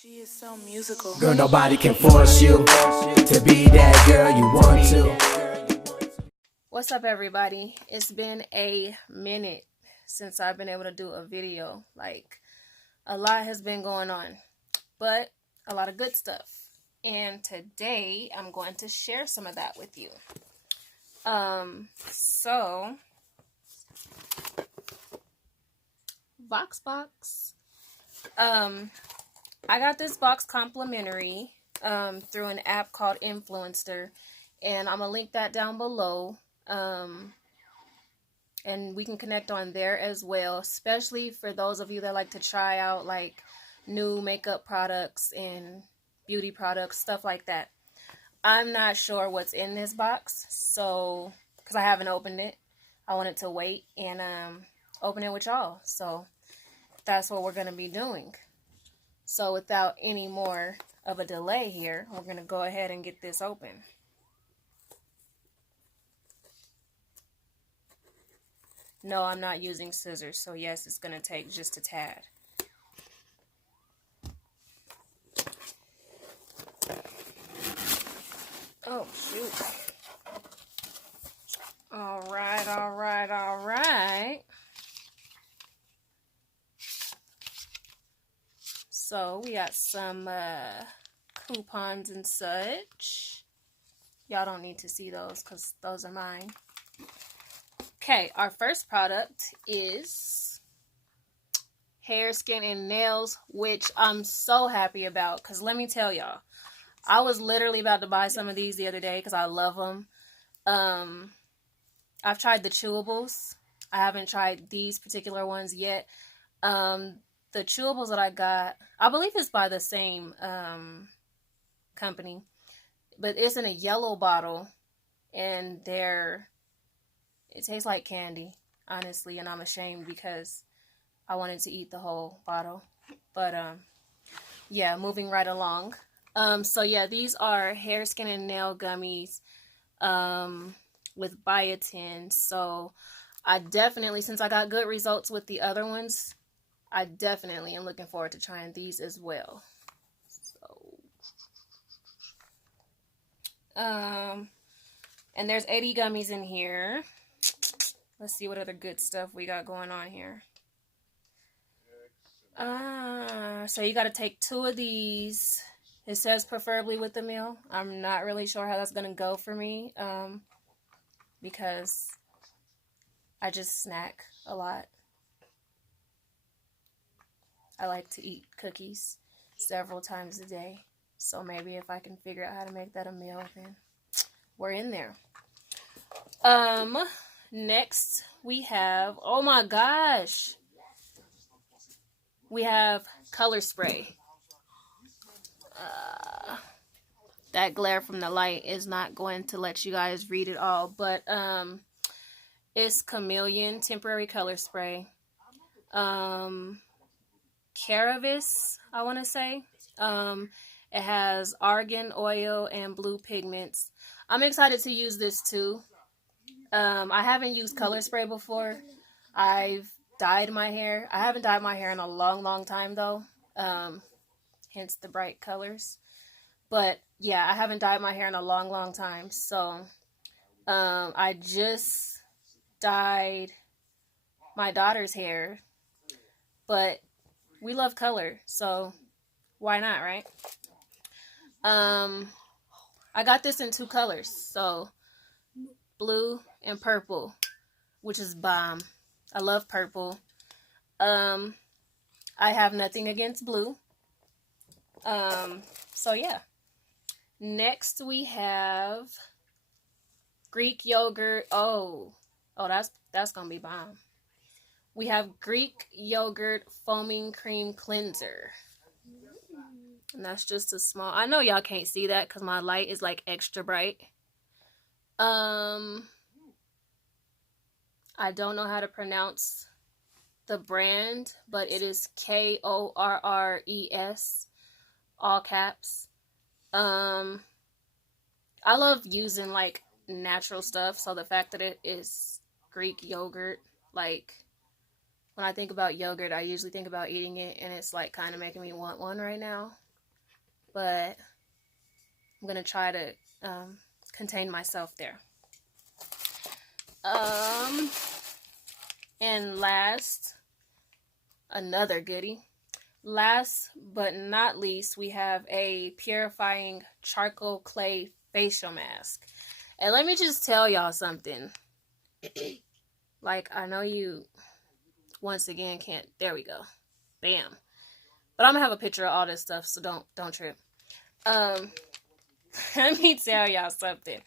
G is so musical. Girl, nobody can force you to be that girl you want to. What's up, everybody? It's been a minute since I've been able to do a video. Like, a lot has been going on, but a lot of good stuff. And today I'm going to share some of that with you. So box. I got this box complimentary through an app called Influenster, and I'm gonna link that down below. And we can connect on there as well, especially for those of you that like to try out like new makeup products and beauty products, stuff like that. I'm not sure what's in this box, so because I haven't opened it, I wanted to wait and open it with y'all. So that's what we're gonna be doing. So without any more of a delay here, we're gonna go ahead and get this open. No, I'm not using scissors, so yes, it's going to take just a tad. Oh, shoot. All right. So we got some coupons and such. Y'all don't need to see those because those are mine. Okay, our first product is hair, skin, and nails, which I'm so happy about because let me tell y'all, I was literally about to buy some of these the other day because I love them. I've tried the chewables. I haven't tried these particular ones yet. The chewables that I got, I believe it's by the same company, but it's in a yellow bottle, and it tastes like candy, honestly, and I'm ashamed because I wanted to eat the whole bottle. But, yeah, moving right along. So, yeah, these are hair, skin, and nail gummies with biotin. So, I definitely, since I got good results with the other ones, I definitely am looking forward to trying these as well. So, and there's 80 gummies in here. Let's see what other good stuff we got going on here. So you got to take 2 of these. It says preferably with the meal. I'm not really sure how that's going to go for me. Because I just snack a lot. I like to eat cookies several times a day. So maybe if I can figure out how to make that a meal, then we're in there. Next, we have, oh my gosh, we have color spray. That glare from the light is not going to let you guys read it all, but it's Chameleon Temporary Color Spray. Caravis, I want to say. It has argan oil and blue pigments. I'm excited to use this too. I haven't used color spray before. I've dyed my hair. I haven't dyed my hair in a long time though. Hence the bright colors. But yeah, I haven't dyed my hair in a long time. So I just dyed my daughter's hair. But we love color, so why not, right? I got this in 2 colors. So blue and purple, which is bomb. I love purple. I have nothing against blue. So yeah. Next we have Greek yogurt. Oh, that's gonna be bomb. We have Greek yogurt foaming cream cleanser. And that's just a small, I know y'all can't see that because my light is like extra bright. I don't know how to pronounce the brand, but it is Korres, all caps. I love using like natural stuff, so the fact that it is Greek yogurt, like when I think about yogurt, I usually think about eating it, and it's like kind of making me want one right now. but I'm going to try to contain myself there. And last, another goodie. Last but not least, we have a Purifying Charcoal Clay Facial Mask. And let me just tell y'all something. Like, I know you, once again, can't. There we go. Bam. But I'm going to have a picture of all this stuff, so don't trip. Let me tell y'all something.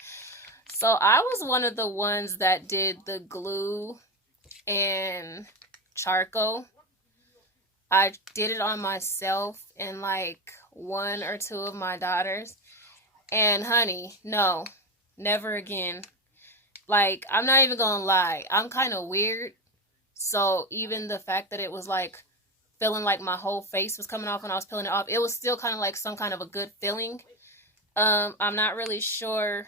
So I was one of the ones that did the glue and charcoal. I did it on myself and like 1 or 2 of my daughters. And honey, no, never again. Like, I'm not even gonna lie. I'm kind of weird. So even the fact that it was like feeling like my whole face was coming off when I was peeling it off, it was still kind of like some kind of a good feeling. I'm not really sure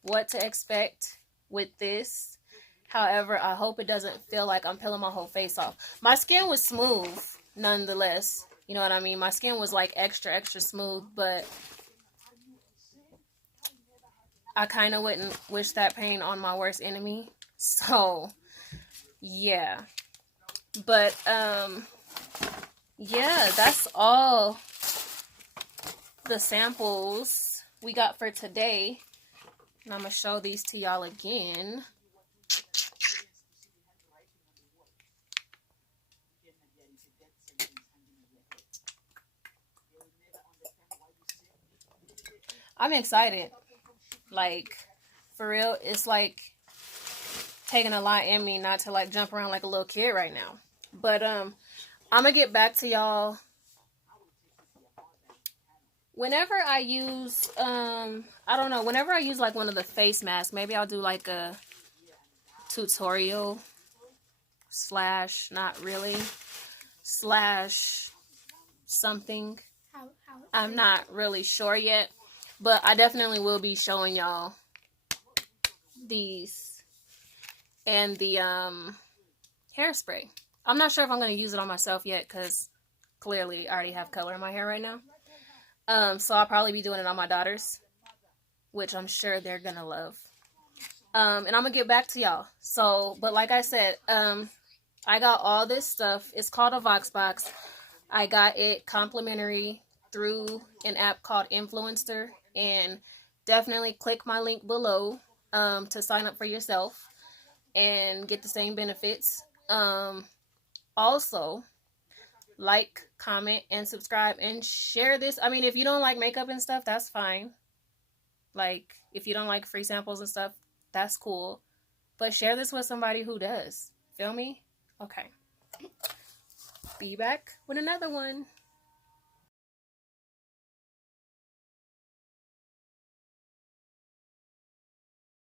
what to expect with this. However, I hope it doesn't feel like I'm peeling my whole face off. My skin was smooth, nonetheless. You know what I mean? My skin was like extra smooth, but I kind of wouldn't wish that pain on my worst enemy. So, yeah. But, yeah, that's all the samples we got for today. And I'm going to show these to y'all again. I'm excited. Like, for real, it's like taking a lot in me not to like jump around like a little kid right now. But I'm gonna get back to y'all whenever I use I don't know, whenever I use like one of the face masks. Maybe I'll do like a tutorial slash not really slash something. I'm not really sure yet, but I definitely will be showing y'all these and the hairspray. I'm not sure if I'm going to use it on myself yet because clearly I already have color in my hair right now. So I'll probably be doing it on my daughters, which I'm sure they're going to love. And I'm going to get back to y'all. So, but like I said, I got all this stuff. It's called a Vox Box. I got it complimentary through an app called Influenster. And definitely click my link below to sign up for yourself and get the same benefits. Also, like, comment, and subscribe, and share this. I mean, if you don't like makeup and stuff, that's fine. Like, if you don't like free samples and stuff, that's cool. But share this with somebody who does. Feel me? Okay. Be back with another one.